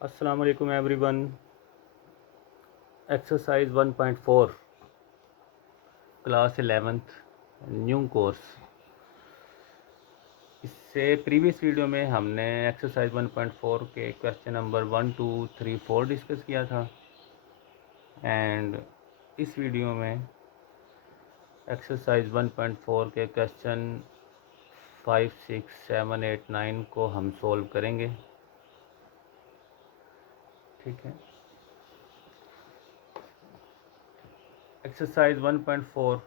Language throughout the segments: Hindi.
अस्सलाम वालेकुम everyone. Exercise 1.4 class 11th new course. इससे प्रीवियस वीडियो में हमने एक्सरसाइज 1.4 के क्वेश्चन नंबर 1 2 3 4 डिस्कस किया था एंड इस वीडियो में एक्सरसाइज 1.4 के क्वेश्चन 5 6 7 8 9 को हम सोल्व करेंगे। ठीक है। एक्सरसाइज 1.4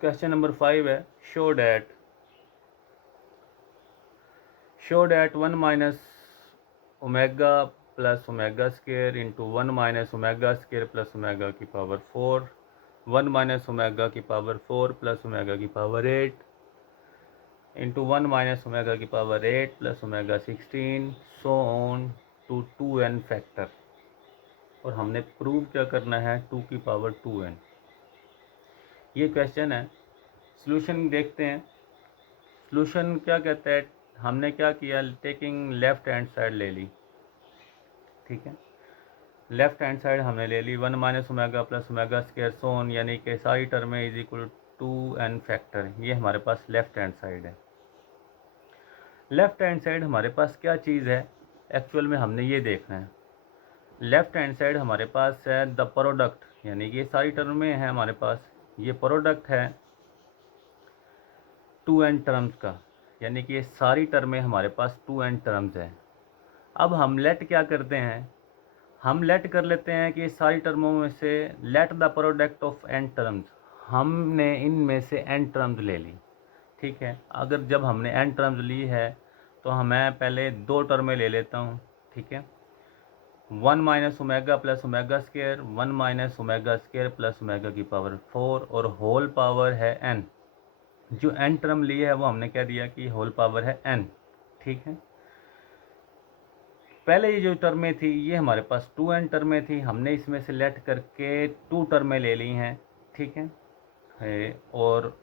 क्वेश्चन नंबर 5 है show that 1 minus omega plus omega square into 1 minus omega square plus omega की पावर 4 1 माइनस ओमेगा की पावर 4 प्लस ओमेगा की पावर 8 इंटू 1 माइनस ओमेगा की power 8 plus omega 16 so on to 2n factor. और हमने प्रूव क्या करना है 2 की पावर 2n। ये क्वेश्चन है। सॉल्यूशन देखते हैं। सॉल्यूशन क्या कहता है, हमने क्या किया, टेकिंग लेफ्ट हैंड साइड ले ली। ठीक है, लेफ्ट हैंड साइड हमने ले ली 1 minus omega plus omega square सोन, यानी कि सारी term is equal 2n factor. ये हमारे पास लेफ्ट हैंड साइड है। लेफ्ट हैंड साइड हमारे पास क्या चीज़ है एक्चुअल में, हमने ये देखना है। लेफ्ट हैंड साइड हमारे पास है द प्रोडक्ट, यानी कि ये सारी टर्में हैं हमारे पास। ये प्रोडक्ट है 2n टर्म्स का, यानी कि ये सारी टर्में हमारे पास 2n टर्म्स है। अब हम लेट क्या करते हैं, हम लेट कर लेते हैं कि सारी टर्मों में से let the product of n terms, हमने इनमें से एन टर्म्स ले ली। ठीक है, अगर जब हमने एन टर्म्स ली है तो मैं पहले दो टर्में ले लेता हूँ। ठीक है, 1 minus omega plus omega square 1 minus omega square plus omega की पावर 4 और होल पावर है एन। जो एन टर्म ली है वो हमने क्या दिया कि होल पावर है एन। ठीक है, पहले ये जो टर्में थी ये हमारे पास 2n टर्में थी, हमने इसमें से लेट करके 2 टर्में ले ली हैं। ठीक है, और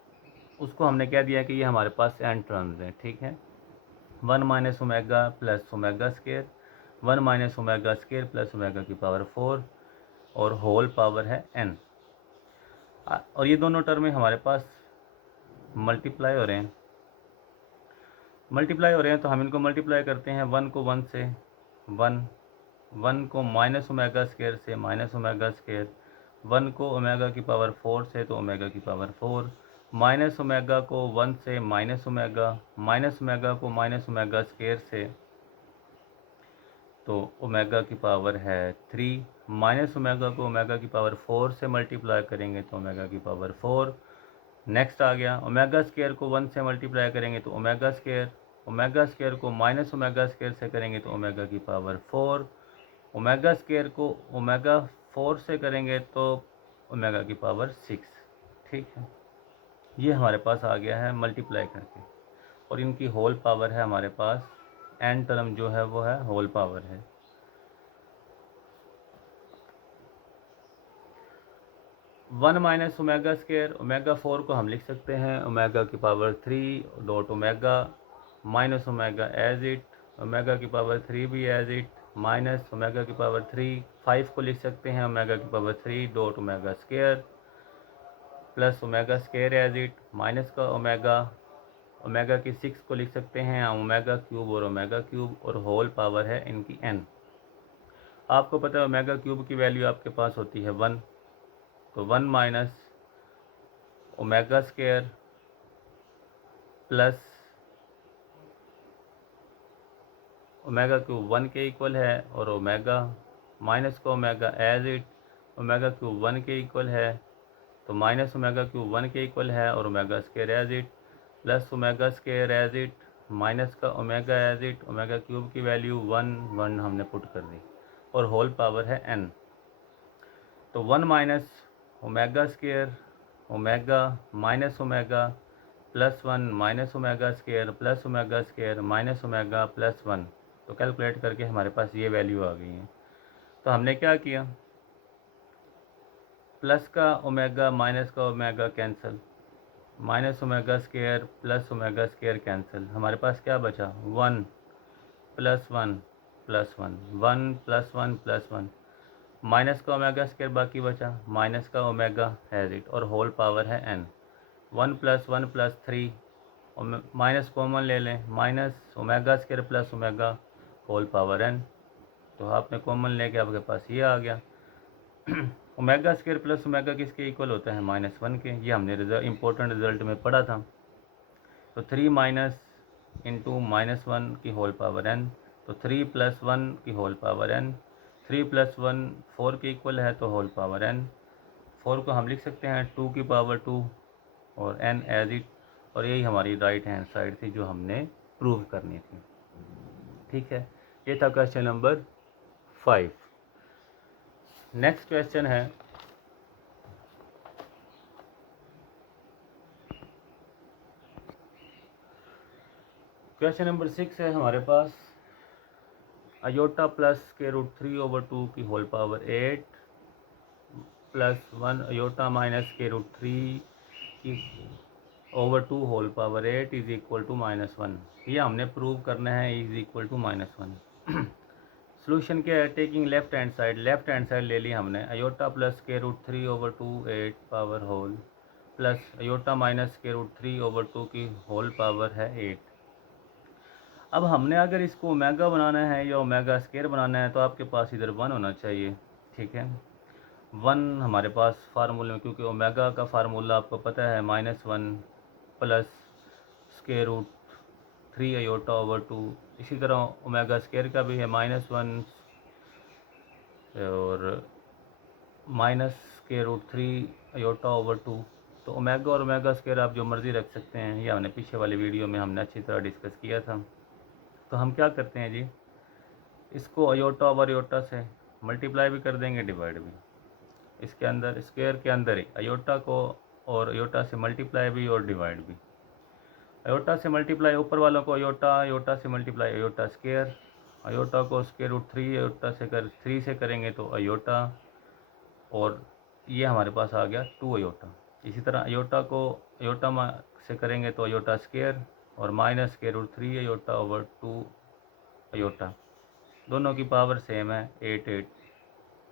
उसको हमने कह दिया कि ये हमारे पास n टर्म्स हैं। ठीक है, 1 minus omega plus omega square 1 minus omega square plus omega की पावर 4 और होल पावर है n। और ये दोनों टर्में हमारे पास मल्टीप्लाई हो रहे हैं। तो हम इनको मल्टीप्लाई करते हैं। 1 को 1 से 1 को माइनस ओमेगा स्केयर से माइनस ओमेगा स्केयर, 1 को ओमेगा की पावर 4 से तो ओमेगा की पावर 4, माइनस ओमेगा को 1 से माइनस ओमेगा को माइनस ओमेगा स्केयर से तो ओमेगा की पावर है 3, माइनस ओमेगा को ओमेगा की पावर 4 से मल्टीप्लाई करेंगे तो ओमेगा की पावर 4। नेक्स्ट आ गया ओमेगा स्केयर को 1 से मल्टीप्लाई करेंगे तो ओमेगा स्केयर को माइनस ओमेगा स्केयर से करेंगे तो ओमेगा की पावर 4, ओमेगा स्केयर को ओमेगा 4 से करेंगे तो ओमेगा की पावर 6। ठीक है, ये हमारे पास आ गया है मल्टीप्लाई करके, और इनकी होल पावर है हमारे पास एन टर्म जो है वो है होल पावर है। One minus omega square omega 4 को हम लिख सकते हैं ओमेगा की power 3 dot omega minus omega as it, omega की पावर 3 भी एज इट, माइनस ओमेगा की पावर 3 5 को लिख सकते हैं ओमेगा की power 3 dot omega square plus omega square as it, minus का ओमेगा की 6 को लिख सकते हैं ओमेगा क्यूब और होल पावर है इनकी n। आपको पता है ओमेगा क्यूब की वैल्यू आपके पास होती है 1, तो 1 minus omega square plus omega cube 1 के इक्वल है, और ओमेगा माइनस का omega as it omega cube 1 के इक्वल है, तो माइनस ओमेगा क्यूब 1 के इक्वल है और omega square as it plus omega square as it minus का omega as it, omega cube की वैल्यू 1 हमने पुट कर दी और होल पावर है n। तो 1 minus omega square omega minus omega plus 1 minus omega square minus omega plus 1, तो कैलकुलेट करके हमारे पास ये वैल्यू आ गई है। तो हमने क्या किया, प्लस का omega cancel, minus omega square plus omega square cancel, हमारे पास क्या बचा 1 plus plus one, one plus one plus one, minus का ओमेगा स्क्वायर बाकी बचा, माइनस का ओमेगा हैज़ इट, और होल पावर है n। One plus three, minus common ले लें, minus omega square plus omega whole power n, तो आपने कॉमन लेके आपके पास ये आ गया। ओमेगा स्क्वायर प्लस ओमेगा किसके इक्वल होता है? -1 के। ये हमने इम्पोर्टेंट रिजल्ट में पढ़ा था। तो 3 माइनस इंटू -1 की होल पावर n, तो 3 प्लस 1 की होल पावर n, 3 प्लस 1 4 के इक्वल है तो होल पावर n। 4 को हम लिख सकते हैं 2 की पावर 2 और n एज इट, और यही हमारी राइट हैंड साइड थी जो हमने प्रूव करनी थी। ठीक है, ये था क्वेश्चन नंबर 5। नेक्स्ट क्वेश्चन है क्वेश्चन नंबर 6 है हमारे पास, अयोटा प्लस √3/2 की whole power 8 plus 1 iota minus √3 की /2 whole power 8 is equal to -1। ये हमने प्रूव करना है इज इक्वल टू -1। सोल्यूशन क्या है? टेकिंग लेफ्ट हैंड साइड ले ली हमने, iota plus √3/2 8 power whole plus iota minus √3/2 की होल पावर है 8। अब हमने अगर इसको ओमेगा बनाना है या ओमेगा स्क्वायर बनाना है तो आपके पास इधर 1 होना चाहिए। ठीक है, 1 हमारे पास फार्मूले में, क्योंकि ओमेगा का फार्मूला आपको पता है -1 प्लस √3 अयोटा/2। इसी तरह ओमेगा स्क्वायर का भी है -1 और -√3 अयोटा/2। तो ओमेगा और ओमेगा स्क्वायर आप जो मर्ज़ी रख सकते हैं, ये हमने पीछे वाली वीडियो में हमने अच्छी तरह डिस्कस किया था। तो हम क्या करते हैं जी, इसको अयोटा ओवर अयोटा से मल्टीप्लाई भी कर देंगे, डिवाइड भी। इसके अंदर स्क्वायर के अंदर ही अयोटा को और अयोटा से मल्टीप्लाई भी और डिवाइड भी। अयोटा से मल्टीप्लाई ऊपर वालों को अयोटा, अयोटा से मल्टीप्लाई अयोटा स्क्वायर, अयोटा को √3 अयोटा से 3 से करेंगे तो अयोटा, और ये हमारे पास आ गया 2 अयोटा। इसी तरह अयोटा को अयोटा से करेंगे तो अयोटा स्क्वायर और माइनस √3 अयोटा/2 अयोटा, दोनों की पावर सेम है 8 8।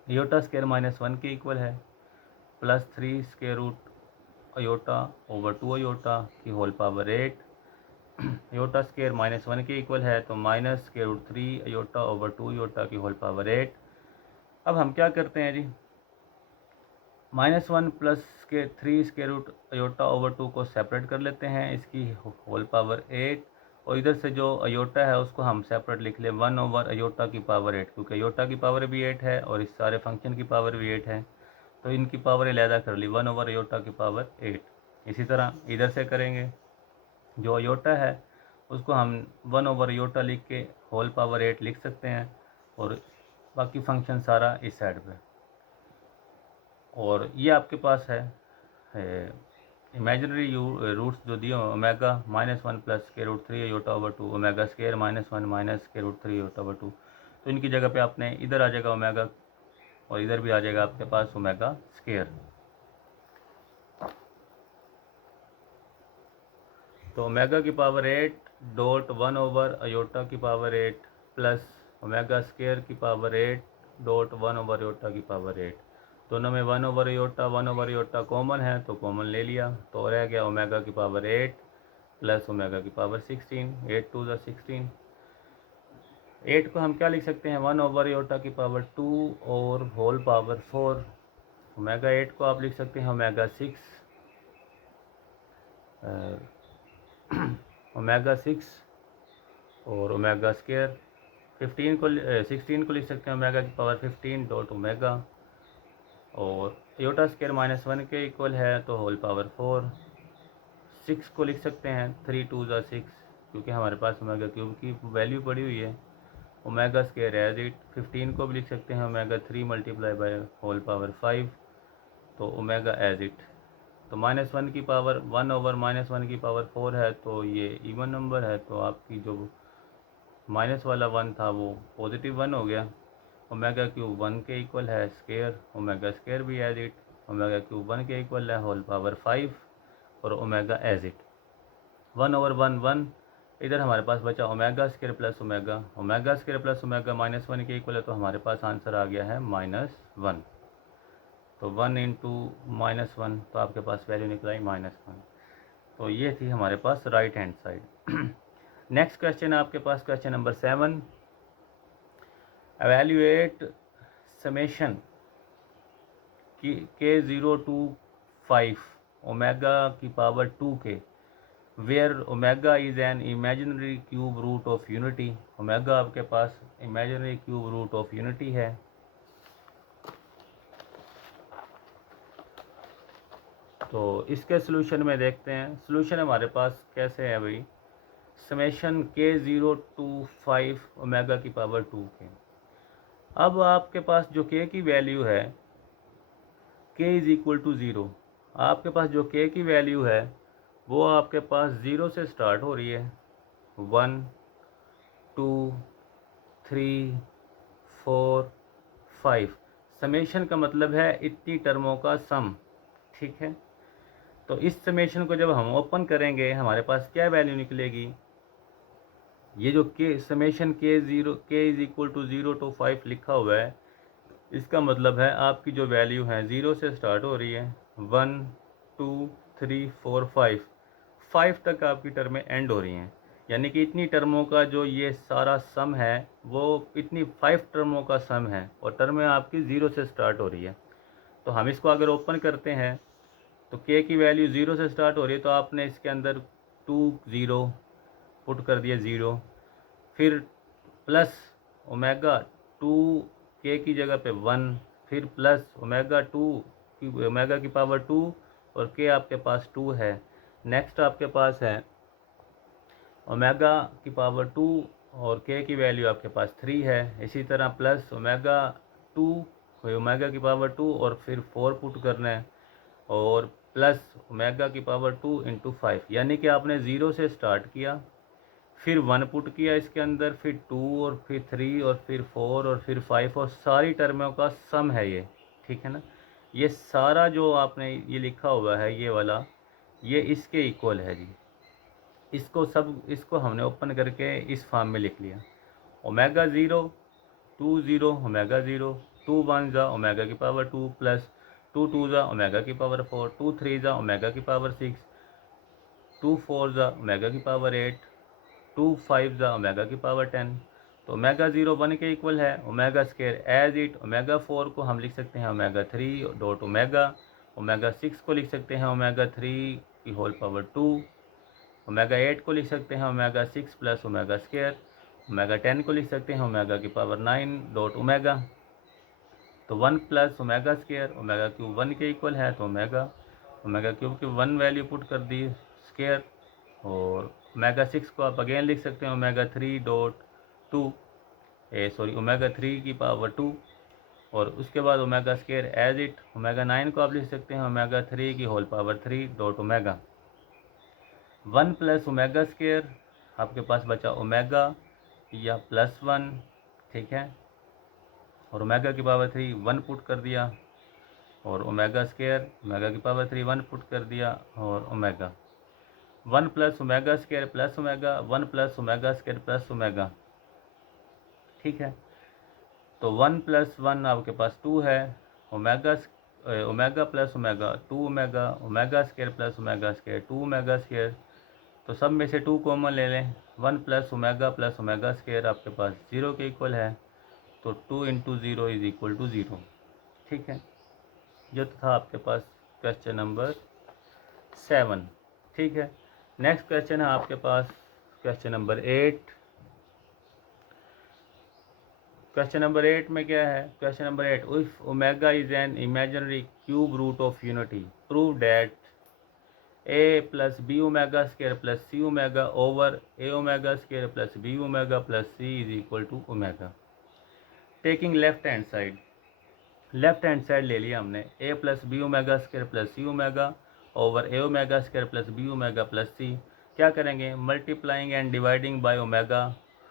अयोटा स्क्वायर -1 के इक्वल है, प्लस 3 स्क्वायर रूट अयोटा/2 अयोटा की होल पावर 8। अयोटा स्क्वायर -1 के इक्वल है तो -√3 अयोटा/2 अयोटा की होल पावर 8। अब हम क्या करते हैं जी, -1 प्लस के 3 स्क्वायर रूट अयोटा/2 को सेपरेट कर लेते हैं, इसकी होल पावर 8, और इधर से जो अयोटा है उसको हम सेपरेट लिख लें 1 ओवर अयोटा की पावर 8, क्योंकि अयोटा की पावर भी 8 है और इस सारे फंक्शन की पावर भी 8 है, तो इनकी पावर अलहदा कर ली 1 ओवर अयोटा की पावर 8। इसी तरह इधर से करेंगे, जो अयोटा है उसको हम 1 ओवर अयोटा लिख के होल पावर 8 लिख सकते हैं, और बाकी फंक्शन सारा इस साइड पे। और ये आपके पास है इमेजिनरी रूट्स जो दिए omega -1 plus √3 iota omega square -1 minus √3 iota, तो इनकी जगह पे आपने इधर आ जाएगा ओमेगा और इधर भी आ जाएगा आपके पास ओमेगा स्क्वायर। तो ओमेगा की पावर 8 डॉट 1 ओवर अयोटा की पावर 8 प्लस ओमेगा स्क्वायर की पावर 8 डॉट 1 ओवर अयोटा की पावर 8, दोनों में 1 ओवर अयोटा कॉमन है तो कॉमन ले लिया, तो रह गया ओमेगा की पावर 8 प्लस ओमेगा की पावर 16, 8 2 16। 8 को हम क्या लिख सकते हैं, 1 ओवर अयोटा की पावर 2 और होल पावर 4। ओमेगा 8 को आप लिख सकते हैं ओमेगा 6 ओमेगा 6 और ओमेगा स्क्वायर। 16 को लिख सकते हैं ओमेगा की पावर 15 डॉट ओमेगा, और अयोटा स्क्वायर -1 के इक्वल है तो होल पावर 4। 6 को लिख सकते हैं 3 2 6, क्योंकि हमारे पास ओमेगा क्यूब की वैल्यू पड़ी हुई है, ओमेगा स्क्वायर एज इट। 15 को भी लिख सकते हैं omega 3 multiply by whole power 5, तो ओमेगा एज इट। तो -1 की पावर 1 ओवर -1 की पावर 4 है, तो ये इवन नंबर है, तो आपकी जो माइनस वाला 1 था वो पॉजिटिव 1 हो गया। ओमेगा क्यूब 1 के इक्वल है स्क्वायर, ओमेगा स्क्वायर भी एज इट, ओमेगा क्यूब 1 के इक्वल है होल पावर 5 और ओमेगा एज इट। 1 ओवर 1 1 इधर हमारे पास बचा omega square plus omega, omega square plus omega -1 के इक्वल है, तो हमारे पास आंसर आ गया है -1। तो 1 इंटू -1, तो आपके पास वैल्यू निकला ही -1। तो ये थी हमारे पास right hand side. Next question है आपके पास question number 7। Evaluate summation k0 to 5 omega की power 2k where omega is an imaginary cube root of unity. Omega आपके पास imaginary cube root of unity है। तो इसके सलूशन में देखते हैं। सलूशन हमारे पास कैसे है भाई, समेशन k0 to 5 ओमेगा की पावर 2k। अब आपके पास जो k की वैल्यू है, k इज़ इक्वल टू 0, आपके पास जो k की वैल्यू है वो आपके पास 0 से स्टार्ट हो रही है। 1 2 3 4 5, समेशन का मतलब है इतनी टर्मों का सम, ठीक है। तो इस समेशन को जब हम ओपन करेंगे हमारे पास क्या वैल्यू निकलेगी, ये जो के summation k is equal to 0 to 5 लिखा हुआ है, इसका मतलब है आपकी जो वैल्यू है 0 से स्टार्ट हो रही है, 1 2 3 4 5 तक आपकी टर्में एंड हो रही हैं। यानी कि इतनी टर्मों का जो ये सारा सम है वो इतनी 5 टर्मों का सम है, और टर्में आपकी 0 से स्टार्ट हो रही है। तो हम इसको अगर ओपन करते हैं तो k की वैल्यू 0 से स्टार्ट हो रही है, तो आपने इसके अंदर 2 0 पुट कर दिया 0, फिर प्लस ओमेगा 2k की जगह पे 1, फिर प्लस ओमेगा की पावर 2, और k आपके पास 2 है। नेक्स्ट आपके पास है ओमेगा की पावर 2 और k की वैल्यू आपके पास 3 है। इसी तरह प्लस ओमेगा 2 ओमेगा की पावर 2 और फिर 4 पुट करना है, और प्लस ओमेगा की पावर 2 इंटू 5। यानी कि आपने 0 से स्टार्ट किया, फिर 1 पुट किया इसके अंदर, फिर 2 और फिर 3 और फिर 4 और फिर 5, और सारी टर्मों का सम है ये, ठीक है ना। ये सारा जो आपने ये लिखा हुआ है ये वाला, ये इसके इक्वल है जी। इसको हमने ओपन करके इस फॉर्म में लिख लिया। ओमेगा 0 2 0 ओमेगा 0, 2 1 जा ओमेगा की पावर 2 प्लस 2 2 जा ओमेगा की पावर 4, 2 3 जा ओमेगा की पावर 6, 2 4 जा ओमेगा की पावर 8, 2 5 जा ओमेगा की पावर 10। तो ओमेगा 0 1 के इक्वल है। Omega square as it, omega 4 को हम लिख सकते हैं ओमेगा 3 डॉट ओमेगा, ओमेगा 6 को लिख सकते हैं ओमेगा 3 की होल पावर 2, ओमेगा 8 को लिख सकते हैं omega 6 plus omega square, omega 10 को लिख सकते हैं ओमेगा की पावर 9 डॉट ओमेगा। तो 1 plus omega square omega cube 1 के इक्वल है, तो ओमेगा क्यूब की 1 वैल्यू पुट कर दी स्क्वायर, और ओमेगा 6 को आप अगेन लिख सकते हैं ओमेगा 3 डॉट 2 ओमेगा 3 की पावर 2, और उसके बाद omega square as it, omega 9 को आप लिख सकते हैं ओमेगा 3 की whole power 3 dot omega. 1 plus omega square आपके पास बचा ओमेगा या प्लस 1, ठीक है, और ओमेगा की पावर 3 1 पुट कर दिया, और ओमेगा स्क्वायर ओमेगा की पावर 3 1 पुट कर दिया, और omega 1 plus omega square plus omega 1 plus omega square plus omega, ठीक है। तो 1 प्लस 1 आपके पास 2 है, omega plus omega 2 omega, omega square plus omega square 2 omega square. तो सब में से 2 कॉमन ले लें, 1 प्लस ओमेगा स्क्वायर आपके पास 0 के इक्वल है, तो 2 इंटू 0 इज इक्वल टू 0, ठीक है। जो था आपके पास क्वेश्चन नंबर 7, ठीक है। नेक्स्ट क्वेश्चन है आपके पास क्वेश्चन नंबर 8। क्वेश्चन नंबर 8 में क्या है, question number 8, if omega is an imaginary cube root of unity prove that a plus B omega square plus C omega over A omega square plus B omega plus c is equal to omega. Taking left hand side ले लिया हमने, a plus B omega square plus C omega over A omega square plus B omega plus सी। क्या करेंगे, multiplying and dividing by omega.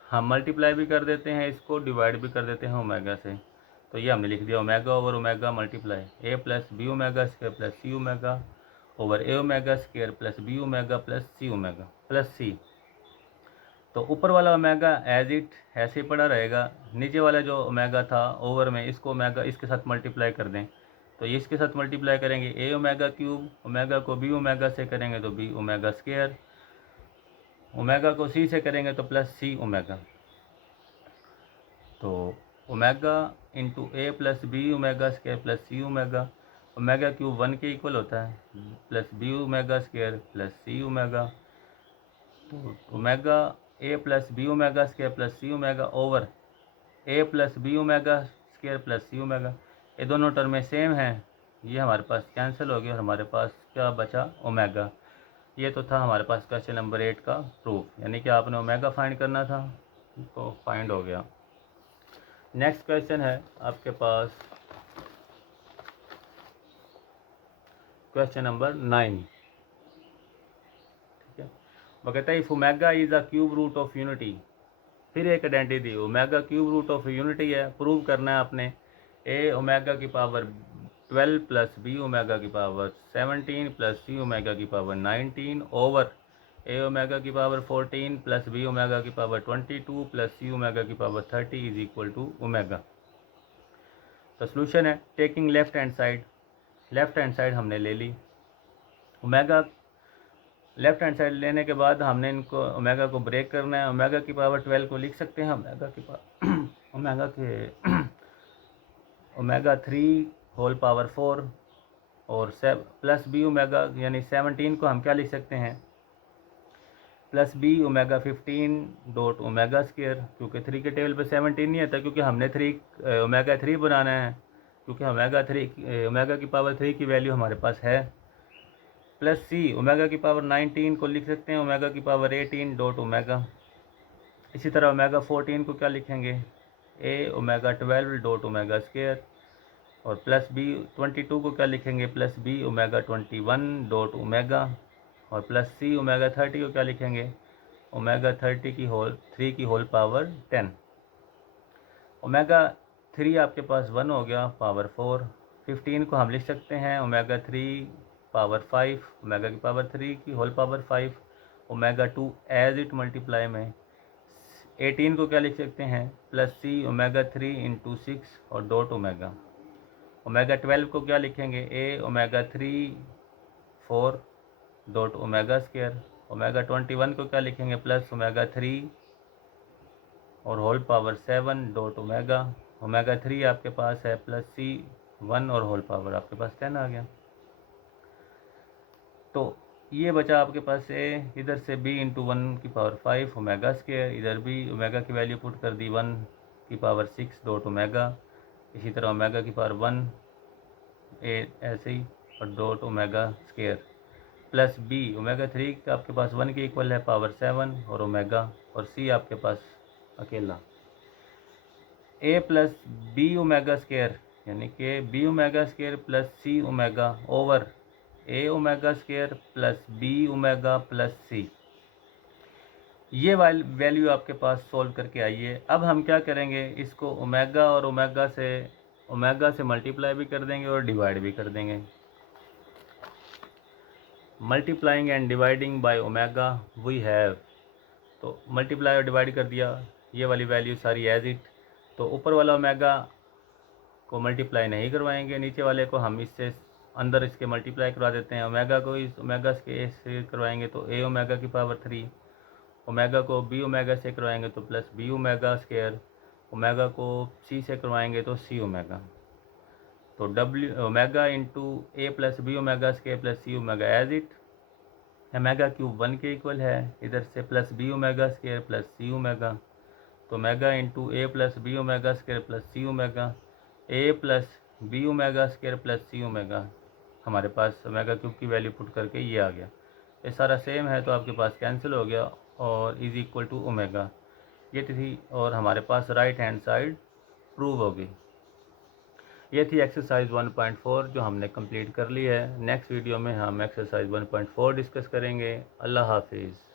हम मल्टीप्लाई भी कर देते हैं इसको, डिवाइड भी कर देते हैं ओमेगा से। तो ये हमने लिख दिया omega over omega multiply A plus B omega square plus C omega over A omega square plus B omega plus C omega plus C. तो ऊपर वाला ओमेगा एज इट ऐसे ही पड़ा रहेगा, नीचे वाला जो ओमेगा था ओवर में, इसको ओमेगा इसके साथ मल्टीप्लाई कर दें, तो ये इसके साथ मल्टीप्लाई करेंगे ए ओमेगा क्यूब, ओमेगा को बी ओमेगा से करेंगे तो बी ओमेगा स्क्वायर, ओमेगा को सी से करेंगे तो प्लस सी ओमेगा। तो omega into A plus B omega square plus C omega, omega cube 1 के इक्वल होता है, plus B omega square plus सी ओमेगा। तो omega A plus B omega square plus C omega over A plus B omega square plus C omega, ये दोनों टर्में सेम हैं, ये हमारे पास कैंसिल हो गया और हमारे पास क्या बचा ओमेगा। ये तो था हमारे पास क्वेश्चन नंबर 8 का प्रूफ, यानी कि आपने ओमेगा फाइंड करना था, तो फाइंड हो गया। नेक्स्ट क्वेश्चन है आपके पास क्वेश्चन नंबर 9, ठीक है। वो कहता है if omega is a cube root of unity, फिर एक आइडेंटिटी दी, omega cube root of unity है, प्रूव करना है आपने ए ओमेगा की पावर 12 प्लस बी ओमेगा की पावर 17 प्लस सी ओमेगा की पावर 19 ओवर ए ओमेगा की पावर 14 प्लस बी ओमेगा की पावर 22 प्लस सी ओमेगा की power 30 is equal to omega. तो सोल्यूशन है टेकिंग लेफ्ट हैंड साइड हमने ले ली, ओमेगा लेफ्ट हैंड साइड लेने के बाद हमने इनको ओमेगा को ब्रेक करना है, ओमेगा की पावर 12 को लिख सकते हैं ओमेगा 3 होल पावर 4 और प्लस बी ओमेगा यानी 17 को हम क्या लिख सकते हैं, plus B omega 15 dot omega square, क्योंकि 3 के टेबल पे 17 नहीं आता, क्योंकि हमने ओमेगा 3 बनाना है, क्योंकि ओमेगा की पावर 3 की वैल्यू हमारे पास है, प्लस सी ओमेगा की पावर 19 को लिख सकते हैं ओमेगा की पावर 18 डॉट ओमेगा। इसी तरह ओमेगा 14 को क्या लिखेंगे, ए ओमेगा 12 डॉट ओमेगा स्क्वायर, और प्लस बी 22 को क्या लिखेंगे, plus B omega 21 dot omega, और प्लस सी ओमेगा 30 को क्या लिखेंगे, ओमेगा 30 की होल पावर 10। ओमेगा 3 आपके पास 1 हो गया पावर 4, 15 को हम लिख सकते हैं ओमेगा 3 पावर 5, ओमेगा की पावर 3 की whole power 5, omega 2 as it multiply में, 18 को क्या लिख सकते हैं, प्लस सी ओमेगा 3 इंटू 6 और डॉट ओमेगा। ओमेगा 12 को क्या लिखेंगे, ए omega 3 4 dot omega square, omega 21 को क्या लिखेंगे, प्लस ओमेगा 3 और whole power 7 dot omega. Omega 3 आपके पास है प्लस सी 1 और होल पावर आपके पास 10 आ गया। तो ये बचा आपके पास ए, इधर से बी इंटू 1 की पावर 5 ओमेगा स्क्वायर, इधर भी ओमेगा की वैल्यू पुट कर दी 1 की पावर 6 डॉट ओमेगा, इसी तरह ओमेगा की पावर 1 ए ऐसे ही और dot omega square, plus B omega 3 का आपके पास 1 के इक्वल है पावर 7 और ओमेगा, और सी आपके पास अकेला A plus B omega square, यानी कि बी ओमेगा स्क्वायर प्लस सी ओमेगा ओवर ए omega square plus B omega plus C. ये वैल्यू आपके पास सोल्व करके आई है। अब हम क्या करेंगे, इसको ओमेगा और ओमेगा से मल्टीप्लाई भी कर देंगे और डिवाइड भी कर देंगे। Multiplying and dividing by omega we have, तो मल्टीप्लाई और डिवाइड कर दिया, ये वाली वैल्यू सारी एज इट। तो ऊपर वाला ओमेगा को मल्टीप्लाई नहीं करवाएंगे, नीचे वाले को हम इससे अंदर इसके मल्टीप्लाई करवा देते हैं। ओमेगा को इस ओमेगा के से करवाएंगे तो ए ओमेगा की पावर 3, ओमेगा को बी ओमेगा से करवाएंगे तो plus B omega square, omega को सी से करवाएंगे तो सी ओमेगा। तो W omega into A plus B omega square plus C omega as it, omega cube 1 के इक्वल है, इधर से plus B omega square plus सी ओमेगा, तो omega into A plus B omega square plus C omega, A plus B omega square plus C omega, हमारे पास ओमेगा क्यूब की वैल्यू पुट करके ये आ गया। ये सारा सेम है तो आपके पास कैंसिल हो गया और इज इक्वल टू ओमेगा, ये थी, और हमारे पास राइट हैंड साइड प्रूव हो गई। ये थी एक्सरसाइज 1.4 जो हमने कंप्लीट कर ली है। नेक्स्ट वीडियो में हम एक्सरसाइज 1.4 डिस्कस करेंगे। अल्लाह हाफिज़।